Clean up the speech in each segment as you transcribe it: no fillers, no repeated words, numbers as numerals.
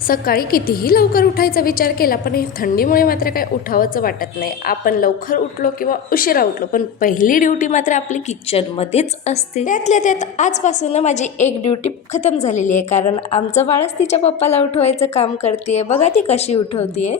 सकाळी कितीही लवकर उठायचा विचार केला पण हे थंडीमुळे मात्र काय उठावंच वाटत नाही. आपण लवकर उठलो किंवा उशिरा उठलो पण पहिली ड्युटी मात्र आपली किचनमध्येच असते. त्यातल्या त्यात आजपासून माझी एक ड्युटी खतम झालेली आहे, कारण आमचं बाळच तिच्या पप्पाला उठवायचं काम करते. बघा ती कशी उठवतीये.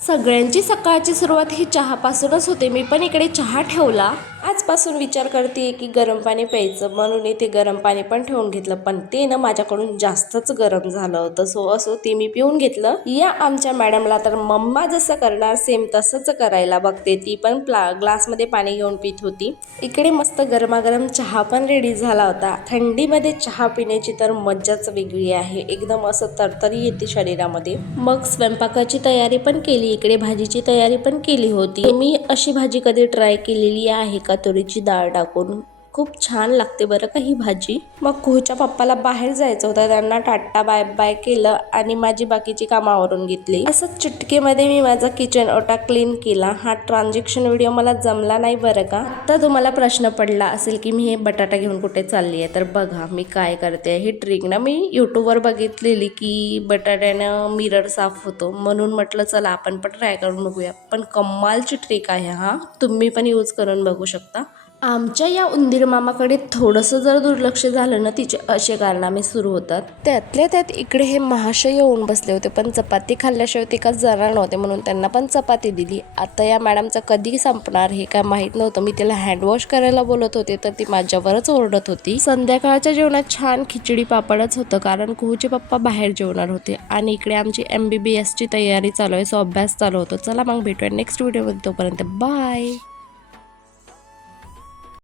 सगळ्यांची सकाळची सुरुवात ही चहापासूनच होते. मी पण इकडे चहा ठेवला. आजपासून विचार करते की गरम पाणी प्यायचं, म्हणून इथे गरम पाणी पण ठेवून घेतलं, पण ते ना माझ्याकडून जास्तच गरम झालं होतं. असो ते मी पिऊन घेतलं. या आमच्या मॅडमला तर मम्मा जसं करणार सेम तसंच करायला बघते. ती पण ग्लासमध्ये पाणी घेऊन पित होती. इकडे मस्त गरमागरम चहा पण रेडी झाला होता. थंडीमध्ये चहा पिण्याची तर मज्जाच वेगळी आहे. एकदम असं तरतरी येते शरीरामध्ये. मग स्वयंपाकाची तयारी पण केली. इकडे भाजीची तयारी पण केली होती. मी अशी भाजी कधी ट्राय केलेली आहे का, तुरीची डाळ टाकून? खूप छान लागते बरं का ही भाजी. मग कुहूच्या पप्पाला बाहेर जायचं होतं, त्यांना टाटा बाय बाय केलं आणि माझी बाकीची कामं आवरून घेतली. असं चुटकीमध्ये मी माझा किचन ओटा क्लीन केला. हा ट्रान्झॅक्शन व्हिडिओ मला जमला नाही बरं का. आता तुम्हाला प्रश्न पडला असेल की मी हे बटाटा घेऊन कुठे चालली आहे, तर बघा मी काय करते. ही ट्रिक ना मी यूट्यूबवर बघितलेली की बटाट्यानं मिरर साफ होतो, म्हणून म्हटलं चला आपण पण ट्राय करून बघूया. पण कमालची ट्रिक आहे हा, तुम्ही पण यूज करून बघू शकता. आमच्या या उंदीर मामाकडे थोडंसं जर दुर्लक्ष झालं ना, तिचे असे कारनामे सुरू होतात. त्यातल्या त्यात इकडे हे महाशय येऊन बसले होते, पण चपाती खाल्ल्याशिवाय ते का जाणार नव्हते, म्हणून त्यांना पण चपाती दिली. आता या मॅडमचं कधी संपणार हे काय माहीत नव्हतं. मी तिला हँडवॉश करायला बोलत होते तर ती माझ्यावरच ओरडत होती. संध्याकाळच्या जेवणात छान खिचडी पापडच होतं, कारण कुहूचे पप्पा बाहेर जेवणार होते आणि इकडे आमची MBBS ची तयारी चालू आहे. अभ्यास चालू होतो. चला मग भेटूया नेक्स्ट व्हिडिओमध्ये. तोपर्यंत बाय.